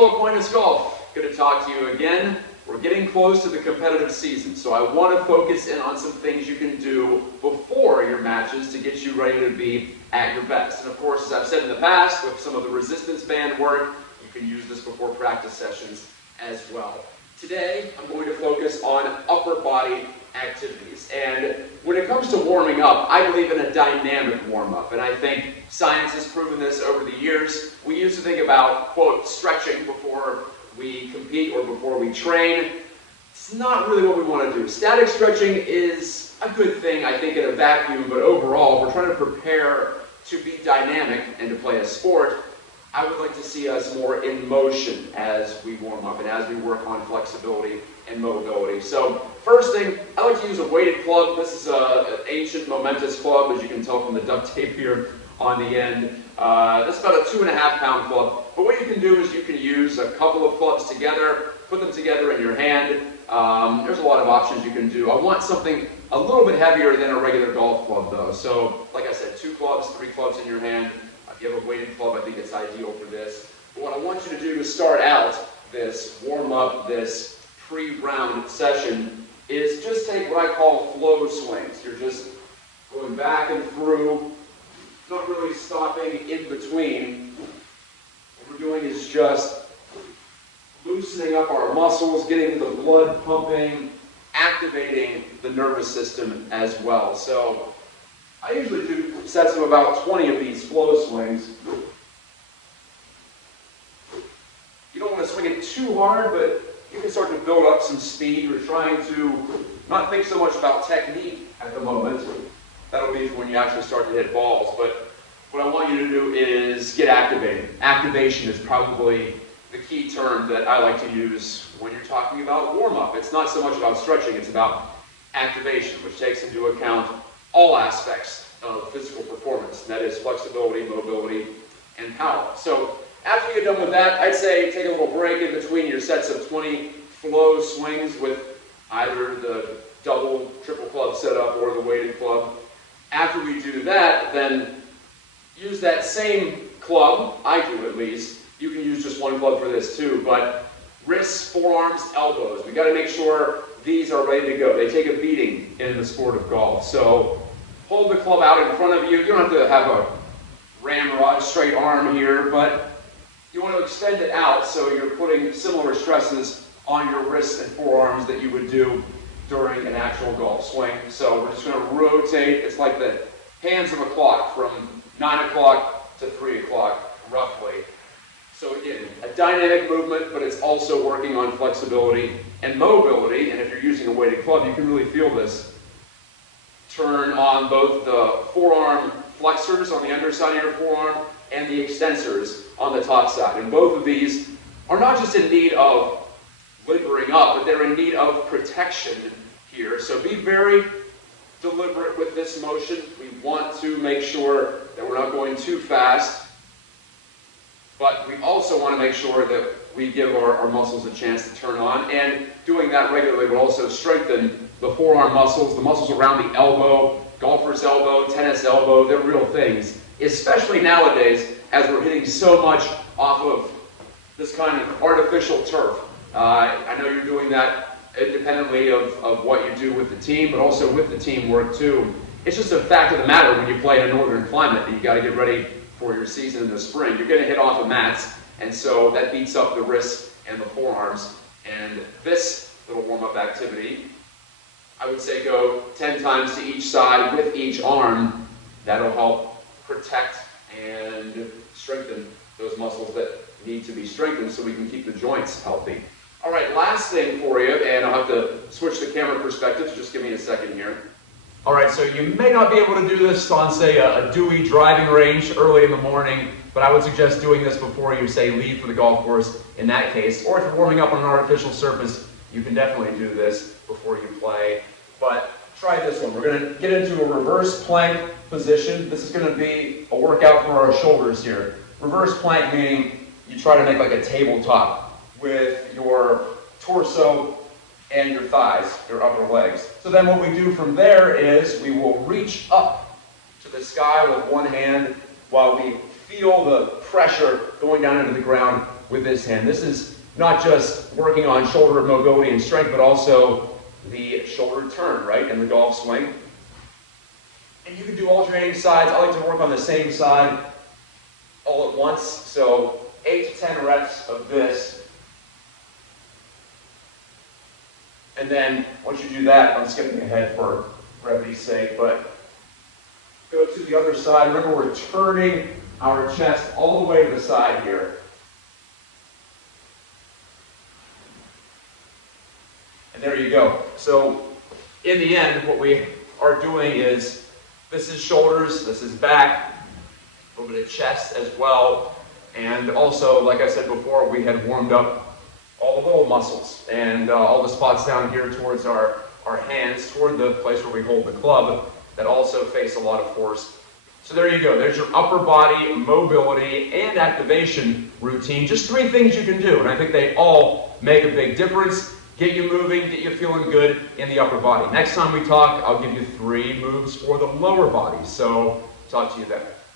Hello Aquinas Golf, good to talk to you again. We're getting close to the competitive season, so I want to focus in on some things you can do before your matches to get you ready to be at your best. And of course, as I've said in the past, with some of the resistance band work, you can use this before practice sessions as well. Today, I'm going to focus on upper body activities. And when it comes to warming up, I believe in a dynamic warm-up. And I think science has proven this over the years. We used to think about, quote, stretching before we compete or before we train. It's not really what we want to do. Static stretching is a good thing, I think, in a vacuum, but overall, we're trying to prepare to be dynamic and to play a sport. I would like to see us more in motion as we warm up and as we work on flexibility and mobility. So first thing, I like to use a weighted club. This is an ancient momentous club, as you can tell from the duct tape here on the end. That's about a 2.5 pound club. But what you can do is you can use a couple of clubs together, put them together in your hand. There's a lot of options you can do. I want something a little bit heavier than a regular golf club though. So like I said, 2 clubs, 3 clubs in your hand. If you have a weighted club, I think it's ideal for this. But what I want you to do to start out this warm up, this pre-round session, is just take what I call flow swings. You're just going back and through, not really stopping in between. What we're doing is just loosening up our muscles, getting the blood pumping, activating the nervous system as well. So I usually do sets of about 20 of these flow swings. You don't want to swing it too hard, but you can start to build up some speed. We're trying to not think so much about technique at the moment. That'll be when you actually start to hit balls. But what I want you to do is get activated. Activation is probably the key term that I like to use when you're talking about warm-up. It's not so much about stretching, it's about activation, which takes into account all aspects of physical performance, and that is flexibility, mobility, and power. So after you get done with that, I'd say take a little break in between your sets of 20 flow swings with either the double, triple club setup or the weighted club. After we do that, then use that same club, I do at least. You can use just one club for this too, but wrists, forearms, elbows. We got to make sure these are ready to go. They take a beating in the sport of golf. So hold the club out in front of you. You don't have to have a ramrod straight arm here, but you want to extend it out so you're putting similar stresses on your wrists and forearms that you would do during an actual golf swing. So we're just going to rotate. It's like the hands of a clock from 9 o'clock to 3 o'clock, roughly. So again, a dynamic movement, but it's also working on flexibility and mobility. And if you're using a weighted club, you can really feel this. Turn on both the forearm flexors on the underside of your forearm and the extensors on the top side. And both of these are not just in need of liberating up, but they're in need of protection here. So be very deliberate with this motion. We want to make sure that we're not going too fast, but we also want to make sure that we give our muscles a chance to turn on. And doing that regularly will also strengthen the forearm muscles, the muscles around the elbow, golfer's elbow, tennis elbow. They're real things, especially nowadays as we're hitting so much off of this kind of artificial turf. I know you're doing that independently of what you do with the team, but also with the teamwork too. It's just a fact of the matter when you play in a northern climate that you got to get ready for your season in the spring. You're going to hit off of mats, and so that beats up the wrists and the forearms. And this little warm-up activity, I would say go 10 times to each side with each arm. That'll help protect and strengthen those muscles that need to be strengthened so we can keep the joints healthy. All right, last thing for you, and I'll have to switch the camera perspective, so just give me a second here. All right, so you may not be able to do this on, say, a dewy driving range early in the morning, but I would suggest doing this before you, say, leave for the golf course in that case. Or if you're warming up on an artificial surface, you can definitely do this before you play. But try this one. We're going to get into a reverse plank position. This is going to be a workout for our shoulders here. Reverse plank meaning you try to make like a tabletop with your torso and your thighs, your upper legs. So then what we do from there is we will reach up to the sky with one hand while we feel the pressure going down into the ground with this hand. This is not just working on shoulder mobility and strength, but also the shoulder turn, right, in the golf swing. And you can do alternating sides. I like to work on the same side all at once. So 8 to 10 reps of this. And then once you do that, I'm skipping ahead for brevity's sake, but go to the other side. Remember, we're turning our chest all the way to the side here. And there you go. So in the end, what we are doing is, this is shoulders, this is back, a little bit of chest as well. And also, like I said before, we had warmed up all the little muscles and all the spots down here towards our hands, toward the place where we hold the club, that also face a lot of force. So there you go. There's your upper body mobility and activation routine. Just 3 things you can do, and I think they all make a big difference. Get you moving, get you feeling good in the upper body. Next time we talk, I'll give you 3 moves for the lower body. So talk to you then.